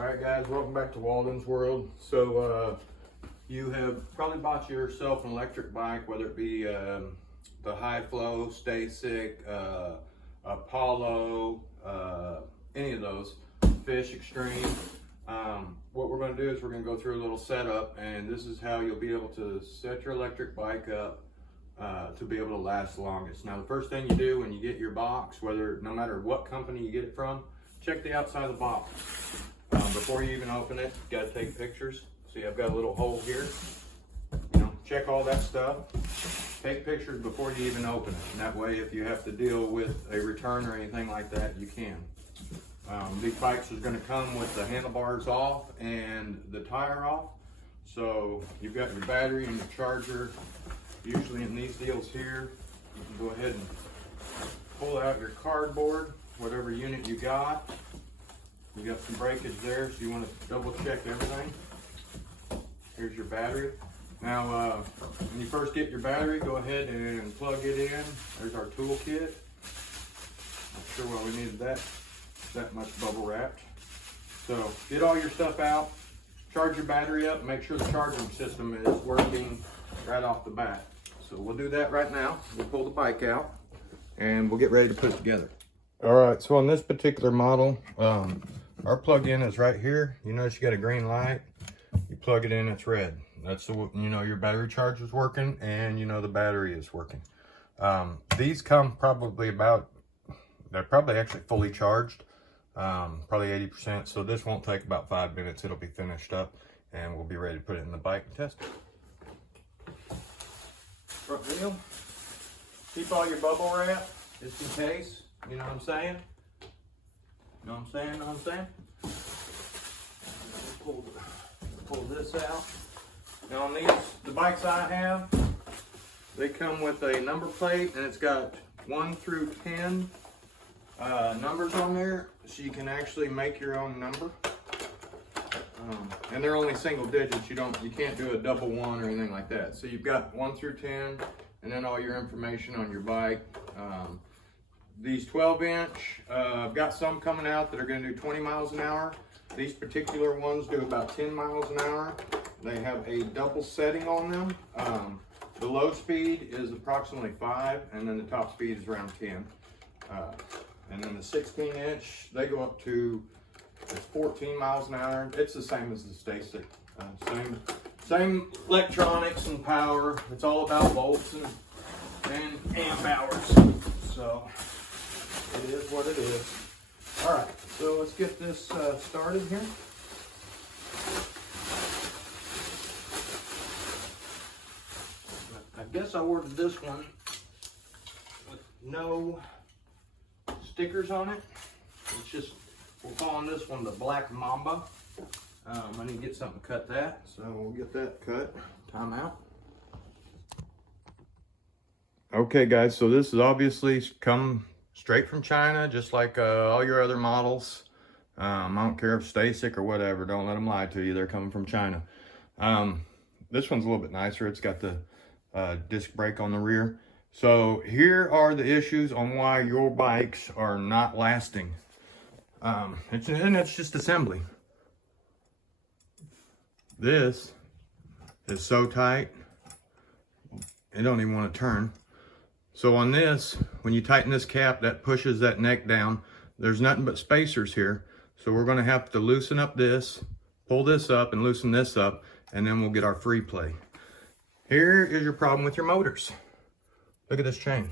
All right, guys, welcome back to Walden's World. So you have probably bought yourself an electric bike, whether it be the High Flow, stacyc, Apollo, any of those, Fish Extreme. What we're going to do is we're going to go through a little setup, and this is how you'll be able to set your electric bike up to be able to last the longest. Now, the first thing you do when you get your box, no matter what company you get it from, check the outside of the box. Before you even open it, you got to take pictures. See, I've got a little hole here. Check all that stuff. Take pictures before you even open it. And that way, if you have to deal with a return or anything like that, you can. These bikes are going to come with the handlebars off and the tire off. So you've got your battery and your charger. Usually in these deals here, you can go ahead and pull out your cardboard, whatever unit you got. You got some breakage there, so you want to double check everything. Here's your battery. Now, when you first get your battery, go ahead and plug it in. There's our tool kit. Not sure why we needed that much bubble wrapped. So get all your stuff out, charge your battery up, and make sure the charging system is working right off the bat. So we'll do that right now. We'll pull the bike out and we'll get ready to put it together. All right, so on this particular model, our plug-in is right here. You notice you got a green light. You plug it in, it's red. That's the, your battery charge is working, and the battery is working. These come they're probably actually fully charged, probably 80%. So this won't take about 5 minutes. It'll be finished up, and we'll be ready to put it in the bike and test it. Front wheel. Keep all your bubble wrap, just in case. You know what I'm saying? Know what I'm saying? Pull this out. Now on the bikes I have, they come with a number plate, and it's got 1 through 10 numbers on there, so you can actually make your own number. And they're only single digits. You can't do a double 1 or anything like that. So you've got 1 through 10, and then all your information on your bike. These 12-inch, I've got some coming out that are going to do 20 miles an hour. These particular ones do about 10 miles an hour. They have a double setting on them. The low speed is approximately 5, and then the top speed is around 10. And then the 16-inch, they go up to 14 miles an hour. It's the same as the stacyc. Same electronics and power. It's all about volts and amp hours. So it is what it is. All right, so let's get this started here. I guess I ordered this one with no stickers on it. It's just, we're calling this one the Black Mamba. I need to get something to cut that, so we'll get that cut. Time out. Okay, guys, so this is obviously come straight from China, just like all your other models. I don't care if stacyc or whatever, don't let them lie to you, they're coming from China. This one's a little bit nicer. It's got the disc brake on the rear. So here are the issues on why your bikes are not lasting. It's just assembly. This is so tight, it don't even want to turn. So on this, when you tighten this cap, that pushes that neck down. There's nothing but spacers here. So we're gonna have to loosen up this, pull this up and loosen this up, and then we'll get our free play. Here is your problem with your motors. Look at this chain.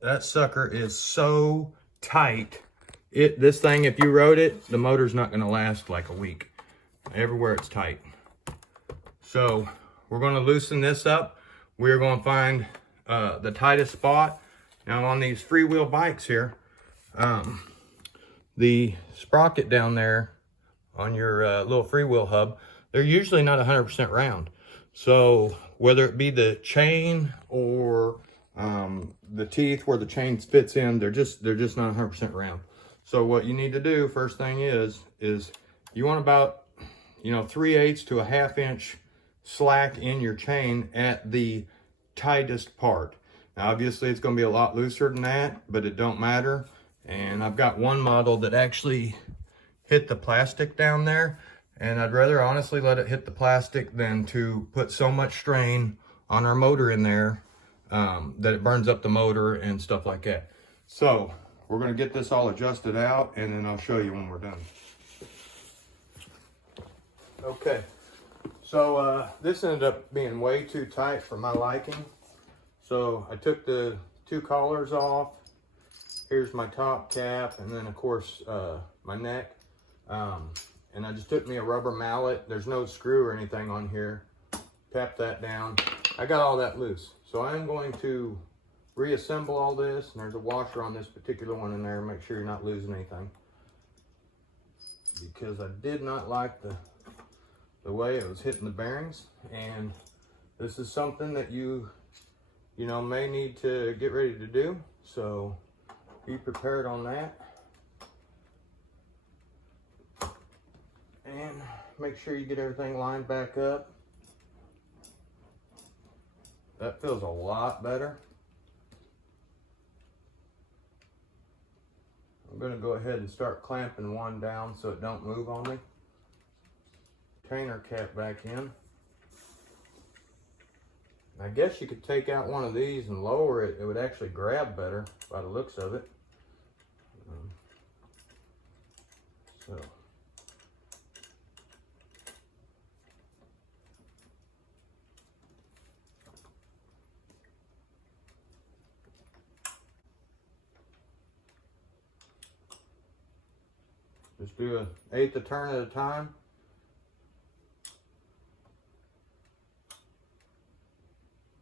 That sucker is so tight. This thing, if you rode it, the motor's not gonna last like a week. Everywhere it's tight. So we're gonna loosen this up. We're going to find the tightest spot. Now on these freewheel bikes here, the sprocket down there on your little freewheel hub, they're usually not 100% round. So whether it be the chain or the teeth where the chain fits in, they're just not 100% round. So what you need to do first thing is you want about 3/8 to a 1/2 inch slack in your chain at the tightest part. Now obviously it's going to be a lot looser than that, but it don't matter. And I've got one model that actually hit the plastic down there. And I'd rather honestly let it hit the plastic than to put so much strain on our motor in there that it burns up the motor and stuff like that. So we're gonna get this all adjusted out, and then I'll show you when we're done. Okay, so this ended up being way too tight for my liking. So I took the 2 collars off. Here's my top cap, and then of course my neck. And I just took me a rubber mallet. There's no screw or anything on here. Tap that down. I got all that loose. So I'm going to reassemble all this. And there's a washer on this particular one in there. Make sure you're not losing anything. Because I did not like the way it was hitting the bearings. And this is something that you know, may need to get ready to do. So be prepared on that. And make sure you get everything lined back up. That feels a lot better. I'm going to go ahead and start clamping one down so it don't move on me. Container cap back in. I guess you could take out one of these and lower it. It would actually grab better by the looks of it. So. Just do an 1/8 a turn at a time.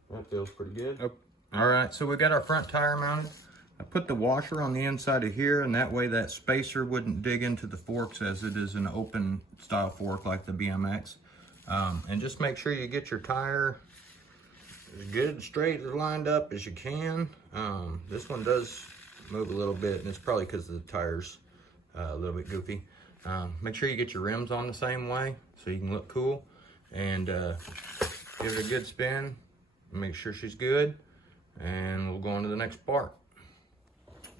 That feels pretty good. Oh. All right, so we got our front tire mounted. I put the washer on the inside of here, and that way that spacer wouldn't dig into the forks as it is an open style fork like the BMX. And just make sure you get your tire as good, straight, as lined up as you can. This one does move a little bit, and it's probably because the tires a little bit goofy. Make sure you get your rims on the same way so you can look cool, and give it a good spin. Make sure she's good, and we'll go on to the next part.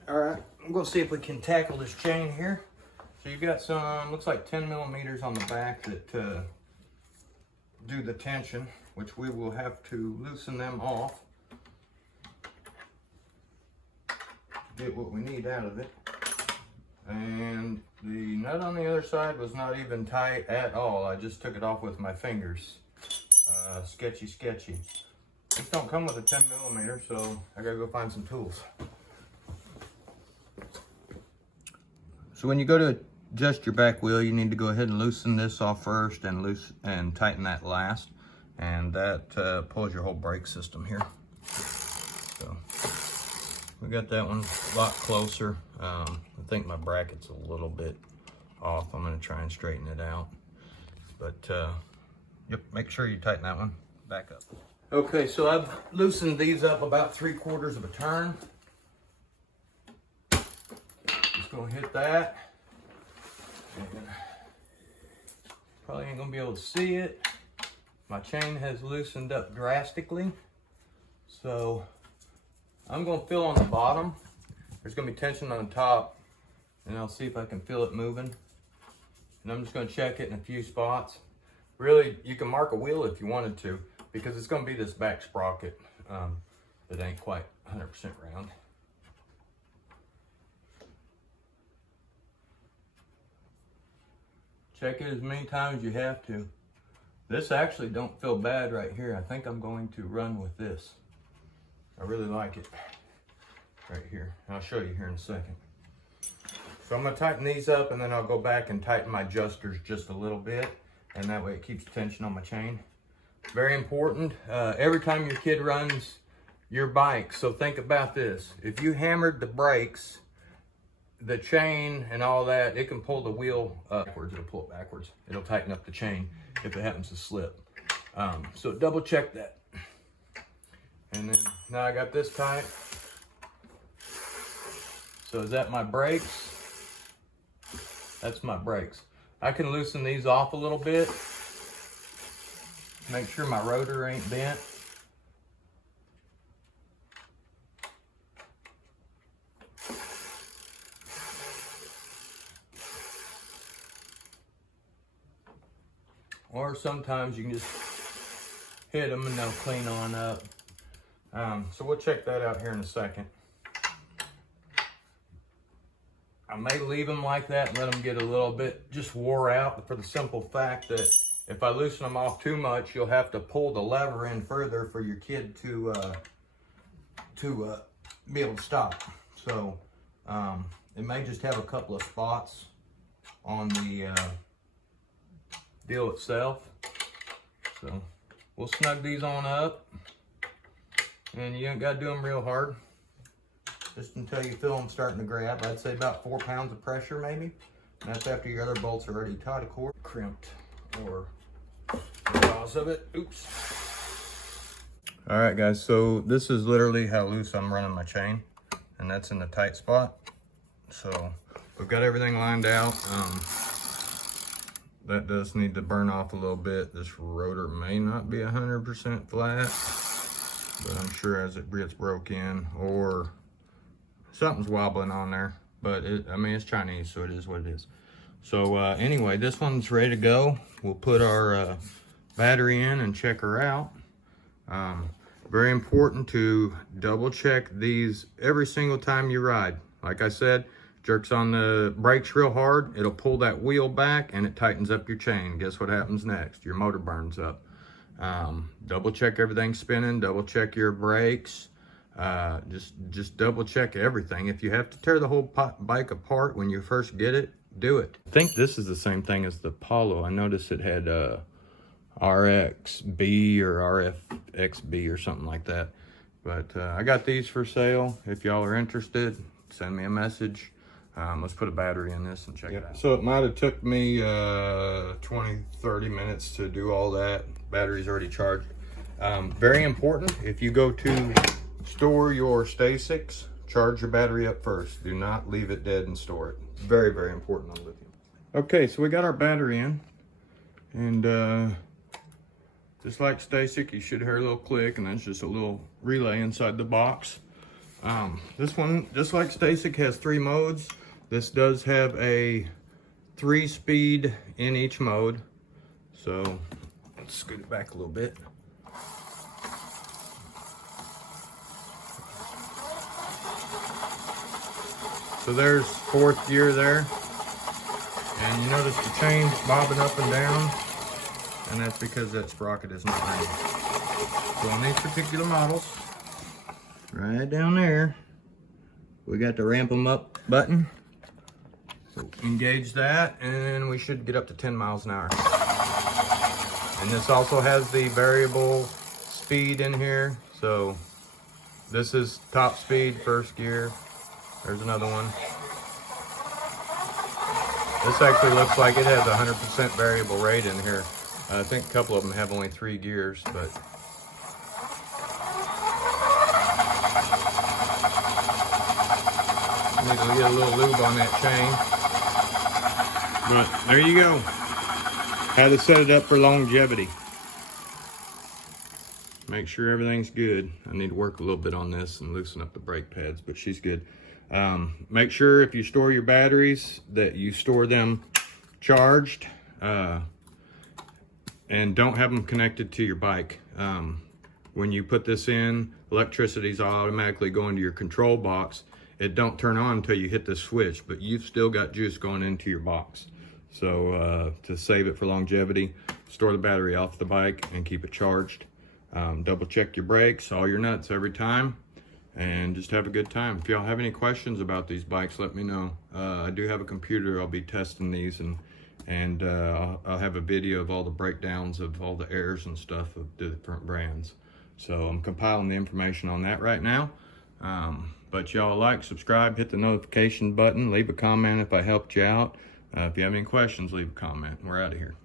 All right, I'm gonna see if we can tackle this chain here. So you've got some, looks like 10 millimeters on the back that do the tension, which we will have to loosen them off to get what we need out of it. And the nut on the other side was not even tight at all. I just took it off with my fingers. Sketchy. These don't come with a 10 millimeter, so I gotta go find some tools. So when you go to adjust your back wheel, you need to go ahead and loosen this off first and tighten that last. And that pulls your whole brake system here. So we got that one a lot closer. I think my bracket's a little bit off. I'm gonna try and straighten it out. But yep, make sure you tighten that one back up. Okay, so I've loosened these up about 3/4 of a turn. Just gonna hit that. And probably ain't gonna be able to see it. My chain has loosened up drastically. So I'm gonna feel on the bottom. There's gonna be tension on the top, and I'll see if I can feel it moving. And I'm just gonna check it in a few spots. Really, you can mark a wheel if you wanted to, because it's gonna be this back sprocket that ain't quite 100% round. Check it as many times as you have to. This actually don't feel bad right here. I think I'm going to run with this. I really like it right here. I'll show you here in a second. So I'm gonna tighten these up, and then I'll go back and tighten my adjusters just a little bit, and that way it keeps tension on my chain. Very important, every time your kid runs your bike, so think about this. If you hammered the brakes, the chain and all that, it can pull the wheel backwards. It'll pull it backwards. It'll tighten up the chain if it happens to slip. So double check that. And then now I got this tight. So is that my brakes? That's my brakes. I can loosen these off a little bit. Make sure my rotor ain't bent. or sometimes you can just hit them and they'll clean on up. So we'll check that out here in a second. I may leave them like that and let them get a little bit just wore out, for the simple fact that if I loosen them off too much, you'll have to pull the lever in further for your kid to be able to stop. So it may just have a couple of spots on the deal itself. So we'll snug these on up, and you ain't got to do them real hard. Just until you feel them starting to grab. I'd say about 4 pounds of pressure maybe. And that's after your other bolts are already tied, of course. Crimped or because of it. Oops. All right, guys, so this is literally how loose I'm running my chain, and that's in the tight spot. So we've got everything lined out. That does need to burn off a little bit. This rotor may not be 100% flat, but I'm sure as it gets broke in, or something's wobbling on there, but I mean, it's Chinese, so it is what it is. So anyway, this one's ready to go. We'll put our battery in and check her out. Very important to double check these every single time you ride. Like I said, jerks on the brakes real hard, it'll pull that wheel back and it tightens up your chain. Guess what happens next? Your motor burns up. Double check everything spinning, double check your brakes. Just double check everything. If you have to tear the whole bike apart when you first get it, do it. I think this is the same thing as the Polo. I noticed it had RXB or RFXB or something like that. But I got these for sale. If y'all are interested, send me a message. Let's put a battery in this and check it out. So it might have took me 20-30 minutes to do all that. Battery's already charged. Very important, if you go to store your stacycs, charge your battery up first. Do not leave it dead and store it. Very, very important on lithium. Okay, so we got our battery in, and just like stacyc, you should hear a little click, and that's just a little relay inside the box. This one, just like stacyc, has 3 modes. This does have a 3-speed in each mode. So let's scoot it back a little bit. So there's 4th gear there. And you notice the chain's bobbing up and down, and that's because that sprocket is not running. So on these particular models, right down there, we got the ramp them up button. So engage that, and we should get up to 10 miles an hour. And this also has the variable speed in here. So this is top speed, 1st gear. There's another one. This actually looks like it has 100% variable rate in here. I think a couple of them have only 3 gears, but need to get a little lube on that chain. But there you go. How to set it up for longevity. Make sure everything's good. I need to work a little bit on this and loosen up the brake pads, but she's good. Make sure if you store your batteries that you store them charged, and don't have them connected to your bike. When you put this in, electricity's automatically going to your control box. It don't turn on until you hit the switch, but you've still got juice going into your box. So to save it for longevity, store the battery off the bike and keep it charged. Double check your brakes, all your nuts every time, and just have a good time. If y'all have any questions about these bikes, let me know. I do have a computer. I'll be testing these, and I'll have a video of all the breakdowns of all the errors and stuff of the different brands. So I'm compiling the information on that right now. But y'all like, subscribe, hit the notification button, leave a comment if I helped you out. If you have any questions, leave a comment. We're out of here.